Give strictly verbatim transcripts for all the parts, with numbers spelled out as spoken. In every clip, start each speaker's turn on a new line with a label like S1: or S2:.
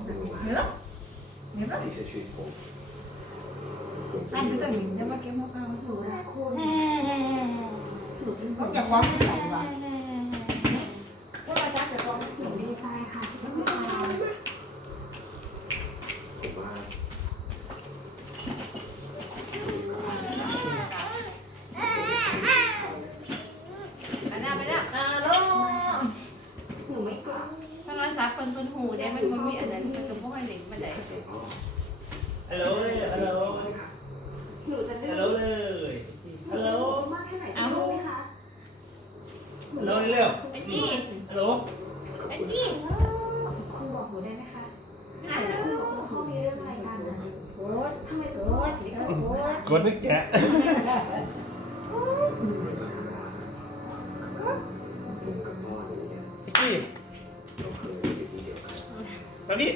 S1: nhớ lắm nhớ lắm anh cứ tưởng cho mà kiếm một cao đủ có cái quán cái này mà có ba chắc cái quán cái đi saiค่ะ
S2: อันนั้นไปแล้ว
S1: alo
S2: หูไม่กล้าถ้าเราซับคนคนหูได้มันมันมีอันนั้นมันจะไม่ค่อยเด็กมาได้
S3: ฮัลโหลเลยฮัลโหล
S4: หนูจะได้
S3: ฮัลโหลเลยฮัลโหล
S4: มากแค่ไหนจะรู้ไหมคะ
S3: ฮัลโหลเร็ว
S2: ไอ้จี้
S3: ฮัลโหล
S2: ไอ้จี้
S4: ครูบอกหนูได้ไหมคะครูบอกว่าเขามีเรื่องอะไรกันนะ
S1: cốt
S4: ทำไมครู
S1: cốt
S4: ถึง
S1: cốt
S3: กดนึกแกะไอ้กี้มาดิ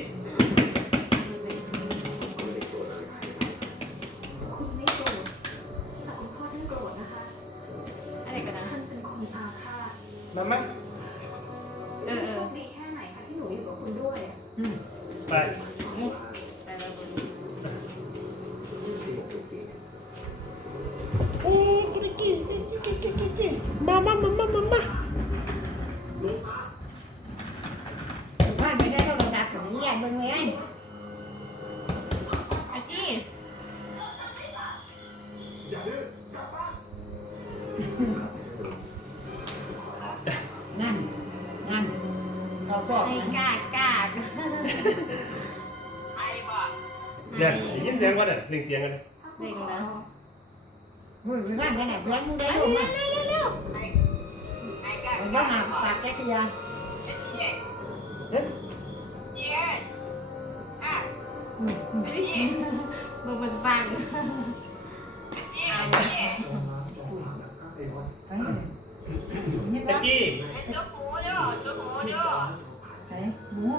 S4: คุณไม่โกรธแต่คุณพ่อท่านโกรธนะคะ
S2: อะไรกันนะ
S4: ท่านเป็นคนอาฆาต
S3: มาไหม
S2: เออเอ
S4: โช
S2: อ
S4: คดีแค่ไหนคะที่หนูอยู่กับคุณด้วย
S3: ไป
S2: แต่ละคน
S3: โอ้คุณกี้มามามามามามา
S1: bạn phải đây đâu là sạc của những anh bên mấy anh
S2: ไอ้จี้
S1: năm năm cao sọ
S2: ไอ้กากกาก
S3: เนี่ยได้ยินเสียงก่อนเนี่ยเรียงเสียงกันเลย
S2: เด็กนะ
S1: người với bạn cái này quen mua đấy luôn này rồi bác nào sạc cái kia đấy ừ, ừ.
S2: มันมันฟัง
S1: Đấy. Nhất
S3: ไอ้
S1: đó.
S3: กี้
S1: Đấy, bố.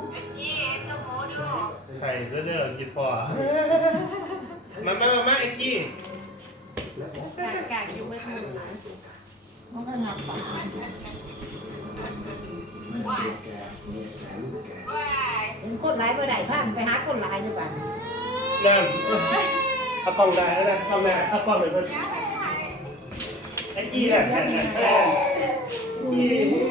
S3: ใครจะได้เราคิดพอมามามามาไอ้กี้
S2: กากกากอยู่เมื่อคืน
S1: Nó có ngập vào. เป็นคนร้ายไปไหนพามันไปหาคนร้ายดีกว่า
S3: นั่นเอากล้องได้แล้วนะกล้องหน้าเอากล้องเลยเพื่อนไอ้กี้แหละแม่กี้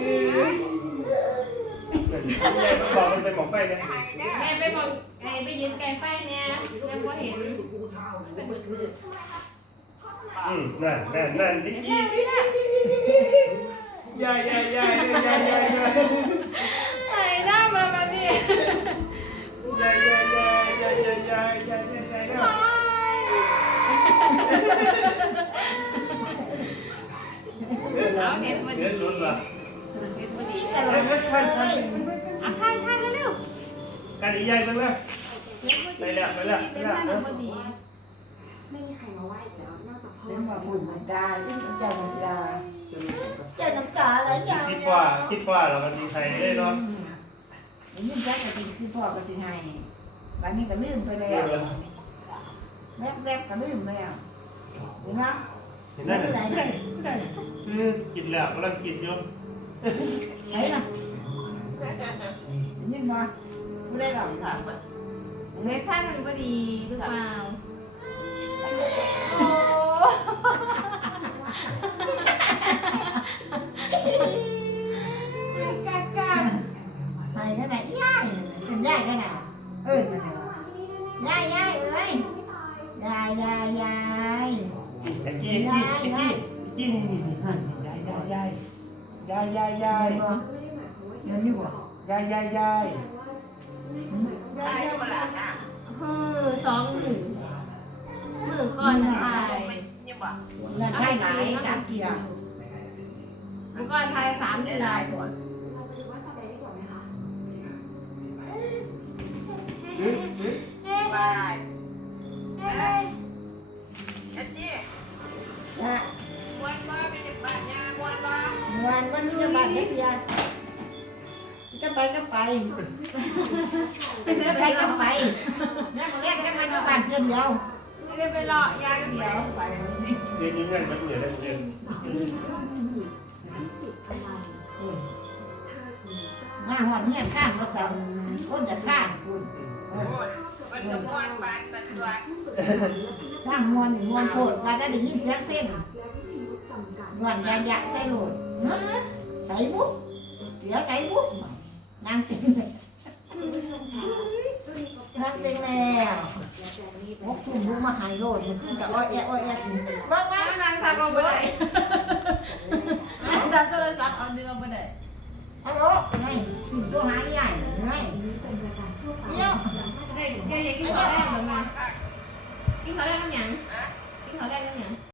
S3: แม่บอกมันเป็นหมอกไฟนะ
S2: แม่ไปบอกไอ้ไปยืนไกลไฟเนี่ยยังพอเห็นเป็นมืดมืด
S3: อืมนั่นนั่นนั่นไอ้กี้ยายยายยายยายยายยาย
S2: ไอ้หน้ามาแบบนี้
S3: ยายยายยายยายยายยายยายยายยายแล้ว
S2: เอาเน็ตพอดี
S3: เน็ตรถว่ะ
S2: เน็ตพอดี
S3: ไอ้เน็ตพันพัน
S2: อ่ะพันพันเร็ว
S3: กันอีใหญ่เพิ่งแล้ว
S2: เน็ตพอดีเน็ตพันพอดี
S4: ไม่มีใครมาไหว้อีกแล้วนอกจากพ่อ
S1: Đến mà buồn mình ta, chứ không chào mình ta. Chào nắm cả là chào
S3: คิด
S1: nhau.
S3: ว่าคิดว่าเรามันดีไทยเลยเนาะ
S1: Đúng như chắc là thì khi phò có chị này. Bạn như cả lương tôi đeo. Rép rép cả lương tôi đeo. Đúng không?
S3: เห็นนั่น
S1: Đấy,
S3: น่ะ
S1: đấy, đấy.
S3: เออคิดแล้วกำลังคิดอยู่
S1: Thấy nè. Nhưng mà tôi đây là hả?
S2: เน็ตพันมันพอดีหรือเปล่าโอ้ กากกาก
S1: Này cái này nhai, tình nhai cái nào? Ừ, cái này. Nhai nhai ơi. Nhai nhai nhai.
S3: ไอ้กี้ไอ้กี้ไอ้กี้ไอ้กี้นี่นี่นี่ยายยายยายยายยายยาย
S1: Nhai mà. Nhai như vậy.
S3: ยายยายยาย
S2: ฮือสองหมื่นมือก่อนนะทาย
S1: Là hai cái cả kìa.
S2: มือก่อนทายสามเดือน
S4: เราไปดูว่าทำอะไรดีกว่าไหมคะ
S2: เฮ้ยเฮ้ยเฮ้ย
S1: Dạ. Ngoan quá như bạn đấy kìa. Cái bay cái bay. Cái bay cái bay. Nhá mà ghét cái bay nó bàn chân nhiều.
S2: ไม่ได้ไปหลอกยายเดียว
S3: เรียนอยังไงมันเหนื่อยได้เรียน
S4: พิสิทธิ์อะไรถ้าคุณ
S1: Mà hoàn hiện khăn có sầm. Con đã khăn.
S3: อืม
S2: มันก็ม้วนปานตันตัว
S1: ร่างมวนมวนโคตรว่าจะได้ยินเสียงเพลงหวานยายะใส่โหลดใส่บุ๊กเสียใส่บุ๊กนางติงนางติงแล้วมกสุ่มดูมาหายโหลดมันขึ้นกับอ้อยแอะอ้อยแอะบ้างบ้าง
S2: นางซับเอาบ่ได้นางซับโทรศัพท์เอาเดือบ่ได้
S1: ฮัลโหลไงตัวหายใหญ่ไงเดี๋ยว
S2: ได้ได้ยังกินข้าวแรกหรือมากินข้าวแรกกับหยังกินข้าวแรกกับหยัง